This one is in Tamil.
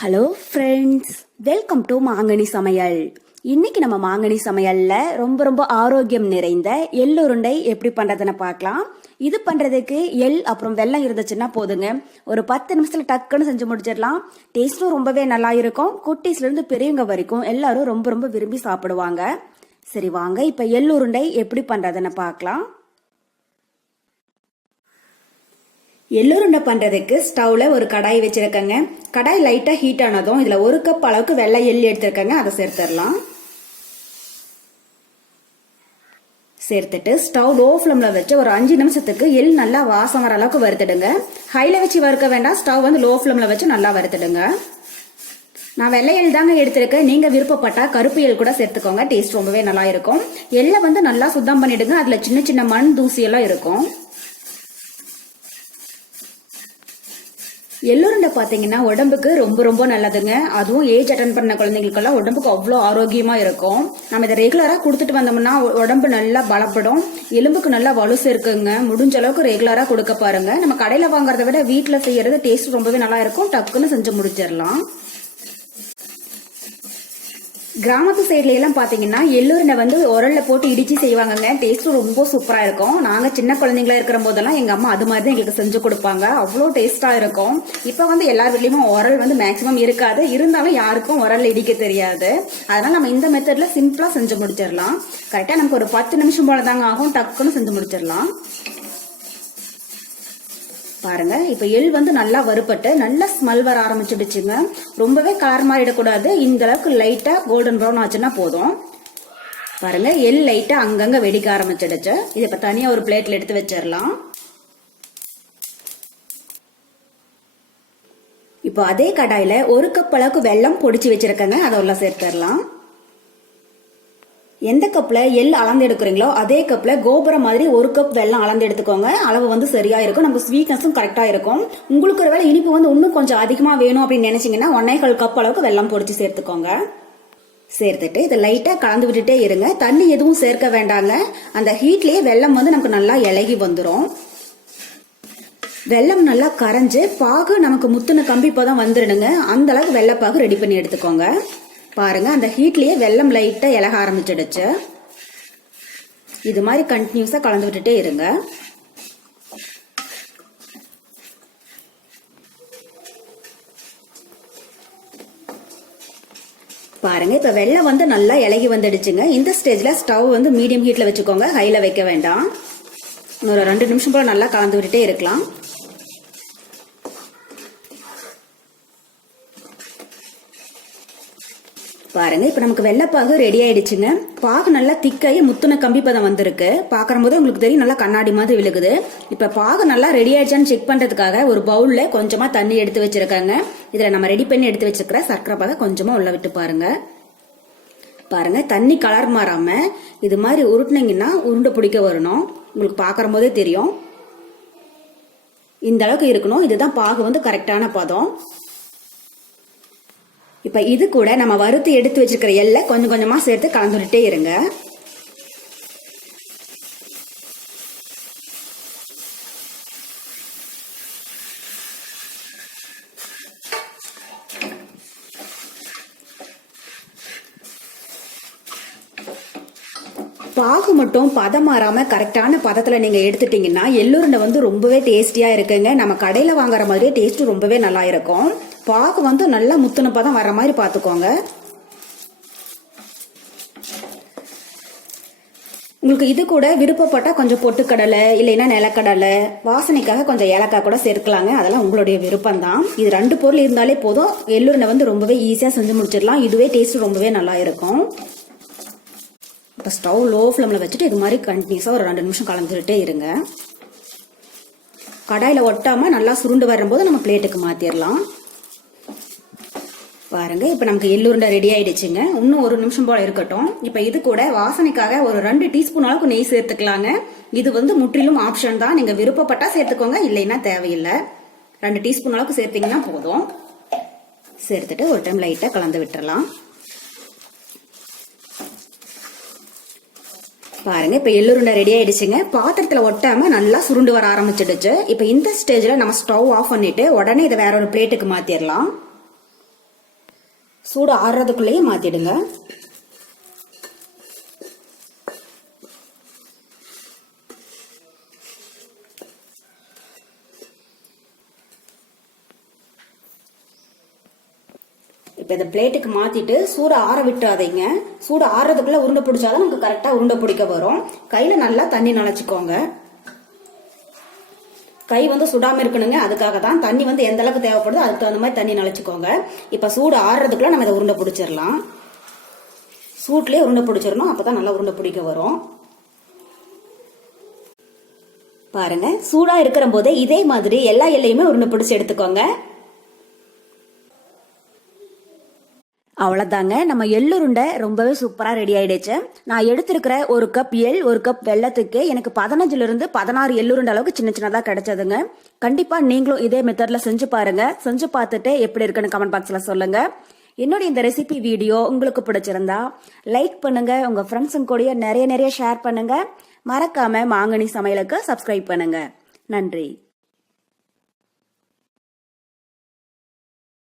ஹலோ ஃப்ரெண்ட்ஸ், வெல்கம் டு மாங்கனி சமையல். இன்னைக்கு நம்ம மாங்கனி சமையல்ல ரொம்ப ரொம்ப ஆரோக்கியம் நிறைந்த எள்ளு உருண்டை எப்படி பண்றதுன்னு பார்க்கலாம். இது பண்றதுக்கு எள் அப்புறம் வெல்லம் இருந்துச்சுன்னா போதுங்க, ஒரு 10 நிமிஷத்துல டக்குன்னு செஞ்சு முடிச்சிடலாம். டேஸ்டும் ரொம்பவே நல்லா இருக்கும். குட்டீஸ்ல இருந்து பெரியவங்க வரைக்கும் எல்லாரும் ரொம்ப ரொம்ப விரும்பி சாப்பிடுவாங்க. சரி வாங்க, இப்ப எள்ளு உருண்டை எப்படி பண்றதுன்னு பார்க்கலாம். எள்ளுருண்டை பண்றதுக்கு ஸ்டவ்ல ஒரு கடாய் வச்சிருக்கேங்க. கடாய் லைட்டா ஹீட் ஆனதும் இதுல 1 கப் அளவுக்கு வெள்ளை எள்ளு எடுத்திருக்கேங்க. அதை சேர்த்துடலாம். சேர்த்துட்டு ஸ்டவ் லோ ஃப்ளேம்ல வச்சு ஒரு 5 நிமிஷத்துக்கு எள் நல்லா வாசம் வர அளவுக்கு வறுத்துடுங்க. ஹைல வச்சு வறுக்க வேண்டாம், ஸ்டவ் வந்து லோ ஃப்ளேம்ல வச்சு நல்லா வறுத்துடுங்க. நான் வெள்ளை எள் தாங்க எடுத்திருக்கேன். நீங்க விருப்பப்பட்டா கருப்பு எள் கூட சேர்த்துக்கோங்க, டேஸ்ட் ரொம்பவே நல்லா இருக்கும். எள்ளை வந்து நல்லா சுத்தம் பண்ணிடுங்க, அதுல சின்ன சின்ன மண் தூசி எல்லாம் இருக்கும். எள்ளுருண்டை பாத்தீங்கன்னா உடம்புக்கு ரொம்ப ரொம்ப நல்லதுங்க. அதுவும் ஏஜ் அட்டன் பண்ண குழந்தைங்களுக்கெல்லாம் உடம்புக்கு அவ்வளோ ஆரோக்கியமா இருக்கும். நம்ம இதை ரெகுலரா கொடுத்துட்டு வந்தோம்னா உடம்பு நல்லா பலப்படும், எலும்புக்கு நல்லா வலு சேர்க்குங்க. முடிஞ்ச அளவுக்கு ரெகுலரா கொடுக்க பாருங்க. நம்ம கடையில வாங்குறத விட வீட்டுல செய்யறது டேஸ்ட் ரொம்பவே நல்லா இருக்கும். டக்குன்னு செஞ்சு முடிச்சிடலாம். கிராமத்து சைட்ல எல்லாம் பாத்தீங்கன்னா எள்ளுருண்டை வந்து உரல்ல போட்டு இடிச்சு செய்வாங்கங்க. டேஸ்ட் ரொம்ப சூப்பரா இருக்கும். நாங்க சின்ன குழந்தைங்களா இருக்கிற போதெல்லாம் எங்க அம்மா அது மாதிரி தான் எங்களுக்கு செஞ்சு கொடுப்பாங்க. அவ்வளோ டேஸ்டா இருக்கும். இப்ப வந்து எல்லார் வீட்லயும் உரல் வந்து மேக்சிமம் இருக்காது. இருந்தாலும் யாருக்கும் உரல் இடிக்க தெரியாது. அதனால நம்ம இந்த மெத்தட்ல சிம்பிளா செஞ்சு முடிச்சிடலாம். கரெக்டா நமக்கு ஒரு 10 நிமிஷம் போல தாங்க ஆகும். டக்குன்னு செஞ்சு முடிச்சிடலாம். பாருங்க, இப்ப எள் வந்து நல்லா வறுப்பட்டு நல்லா ஸ்மெல் வர ஆரம்பிச்சிடுச்சுங்க. ரொம்பவே கலர் மாறிடக்கூடாது. இந்த அளவுக்கு லைட்டா கோல்டன் ப்ரௌன் ஆச்சுன்னா போதும். பாருங்க, எள் லைட்டா அங்கங்க வெடிக்க ஆரம்பிச்சிடுச்சு. இதை இப்ப தனியா ஒரு பிளேட்ல எடுத்து வச்சிடலாம். இப்போ அதே கடாயில 1 கப் அளவுக்கு வெல்லம் பொடிச்சு வச்சிருக்கேங்க. அதை உள்ள சேர்த்துடலாம். எந்த கப்ல எள் அளந்து எடுக்கிறீங்களோ அதே கப்ல கோபுரம் மாதிரி 1 கப் வெல்லம் அளந்து எடுத்துக்கோங்க. அளவு வந்து சரியா இருக்கும். நம்ம ஸ்வீட்னஸும் கரெக்டா இருக்கும். உங்களுக்கு ஒரு வேளை இனிப்பு வந்து இன்னும் கொஞ்சம் அதிகமா வேணும் அப்படின்னு நினைச்சீங்கன்னா 1.25 கப் அளவுக்கு வெல்லம் பொடிச்சு சேர்த்துக்கோங்க. சேர்த்துட்டு இதை லைட்டா கலந்து விட்டுட்டே இருங்க. தண்ணி எதுவும் சேர்க்க வேண்டாங்க. அந்த ஹீட்லயே வெல்லம் வந்து நமக்கு நல்லா இலகி வந்துடும். வெல்லம் நல்லா கரைஞ்சு பாகு நமக்கு முத்துன கம்பி இப்பதான் வந்துருடுங்க. அந்த அளவுக்கு வெள்ளப்பாகு ரெடி பண்ணி எடுத்துக்கோங்க. பாருங்க, அந்த ஹீட்லயே வெல்லம் லைட்டா இலக ஆரம்பிச்சிடுச்சு. இது மாதிரி கண்டினியூஸா கலந்து விட்டுட்டே இருங்க. பாருங்க, இப்ப வெல்லம் வந்து நல்லா இலகி வந்துடுச்சுங்க. இந்த ஸ்டேஜ்ல ஸ்டவ் வந்து மீடியம் ஹீட்ல வச்சுக்கோங்க, ஹைல வைக்க வேண்டாம். ஒரு 2 நிமிஷம் போல நல்லா கலந்து விட்டுட்டே இருக்கலாம். பாருங்க, இப்ப நமக்கு வெள்ளப்பாகு ரெடி ஆயிடுச்சுங்க. பாகு நல்லா திக்காயி முத்துன கம்பி பதம் வந்திருக்கு. பாக்குற போது உங்களுக்கு தெரியும் நல்லா கண்ணாடி மாதிரி விழுகுது. இப்ப பாகு நல்லா ரெடி ஆயிடுச்சான்னு செக் பண்றதுக்காக ஒரு பவுல்ல கொஞ்சமா தண்ணி எடுத்து வச்சிருக்காங்க. இதுல நம்ம ரெடி பண்ணி எடுத்து வச்சிருக்கிற சர்க்கரை பாகை கொஞ்சமா உள்ள விட்டு பாருங்க. பாருங்க, தண்ணி கலர் மாறாம இது மாதிரி உருட்டுனீங்கன்னா உருண்டை பிடிக்க வரணும். உங்களுக்கு பாக்குற போதே தெரியும். இந்த அளவுக்கு இருக்கணும். இதுதான் பாகு வந்து கரெக்டான பதம். இப்ப இது கூட நம்ம வறுத்து எடுத்து வச்சிருக்கிற எள்ளை கொஞ்சம் கொஞ்சமா சேர்த்து கலந்துட்டே இருங்க. பாகு மட்டும் பதம் மாறாம கரெக்டான பதத்துல நீங்க எடுத்துட்டீங்கன்னா எள்ளுருண்டை வந்து ரொம்பவே டேஸ்டியா இருக்குங்க. நம்ம கடையில வாங்குற மாதிரியே டேஸ்ட் ரொம்பவே நல்லா இருக்கும். பாகு வந்து நல்லா முத்துன பதம் வர மாதிரி பாத்துக்கோங்க. உங்களுக்கு இது கூட விருப்பப்பட்டா கொஞ்சம் பொட்டுக்கடலை இல்லைன்னா நிலக்கடலை, வாசனைக்காக கொஞ்சம் ஏலக்காய் கூட சேர்க்கலாங்க. அதெல்லாம் உங்களுடைய விருப்பம் தான். இது 2 பொருள் இருந்தாலே போதும். எள்ளுருண்டை வந்து ரொம்பவே ஈஸியா செஞ்சு முடிச்சிடலாம். இதுவே டேஸ்ட் ரொம்பவே நல்லா இருக்கும். இப்போ ஸ்டவ் லோ ஃப்ளேம்ல வச்சுட்டு இது மாதிரி கண்டினியூஸா ஒரு 2 நிமிஷம் கலந்துட்டே இருங்க. கடாயில ஒட்டாம நல்லா சுருண்டு வரும்போது நம்ம பிளேட்டுக்கு மாத்திரலாம். பாருங்க, இப்ப நமக்கு எள்ளுருண்டை ரெடி ஆயிடுச்சுங்க. இன்னும் 1 நிமிஷம் போல இருக்கட்டும். இப்ப இது கூட வாசனைக்காக ஒரு 2 டீஸ்பூன் அளவுக்கு நெய் சேர்த்துக்கலாங்க. இது வந்து முற்றிலும் ஆப்ஷன் தான். நீங்க விருப்பப்பட்டா சேர்த்துக்கோங்க, இல்லைன்னா தேவையில்லை. 2 டீஸ்பூன் அளவுக்கு சேர்த்தீங்கன்னா போதும். சேர்த்துட்டு ஒரு டைம் லைட்டா கலந்து விட்டுறலாம். பாருங்க, இப்ப எள்ளுருண்டை ரெடி ஆயிடுச்சுங்க. பாத்திரத்துல ஒட்டாம நல்லா சுருண்டு வர ஆரம்பிச்சிடுச்சு. இப்ப இந்த ஸ்டேஜ்ல நம்ம ஸ்டவ் ஆஃப் பண்ணிட்டு உடனே இதை வேற ஒரு பிளேட்டுக்கு மாத்திரலாம். சூடு ஆறுறதுக்குள்ளேயே மாத்திடுங்க. இப்போ இந்த பிளேட்டுக்கு மாத்திட்டு சூடு ஆற விட்டுறாதீங்க. சூடு ஆறுறதுக்குள்ள உருண்டை பிடிச்சாதான் நமக்கு கரெக்டா உருண்டை பிடிக்க வரும். கையில நல்லா தண்ணி நனைச்சுக்கோங்க. கை சுடாம இருக்கணுங்க. அதுக்காக தான் தண்ணி எந்த அளவுக்கு தேவைப்படுதோ அதுக்கு தகுந்த மாதிரி தண்ணி நனைச்சுக்கோங்க. இப்ப சூடு ஆறுறதுக்குள்ள நம்ம இதை உருண்டை பிடிச்சிடலாம். சூட்லயே உருண்டை பிடிச்சிடணும். அப்பதான் நல்லா உருண்டை பிடிக்க வரும். பாருங்க, சூடா இருக்கிற போதே இதே மாதிரி எல்லா எல்லையுமே உருண்டை பிடிச்சு எடுத்துக்கோங்க. அவ்வளவுதாங்க, நம்ம எள்ளுருண்டை ரொம்பவே சூப்பரா ரெடி ஆயிடுச்சு. நான் எடுத்திருக்கிற 1 கப் எள் 1 கப் வெள்ளத்துக்கு எனக்கு 15 இருந்து 16 எள்ளுருண்டை அளவுக்கு சின்ன சின்னதா கிடைச்சதுங்க. கண்டிப்பா நீங்களும் இதே மெத்தட்ல செஞ்சு பாருங்க. செஞ்சு பார்த்துட்டு எப்படி இருக்குன்னு கமெண்ட் பாக்ஸ்ல சொல்லுங்க. என்னோட இந்த ரெசிபி வீடியோ உங்களுக்கு பிடிச்சிருந்தா லைக் பண்ணுங்க. உங்க ஃப்ரெண்ட்ஸுங்க கூட நிறைய ஷேர் பண்ணுங்க. மறக்காம மாங்கனி சமையலுக்கு சப்ஸ்கிரைப் பண்ணுங்க. நன்றி.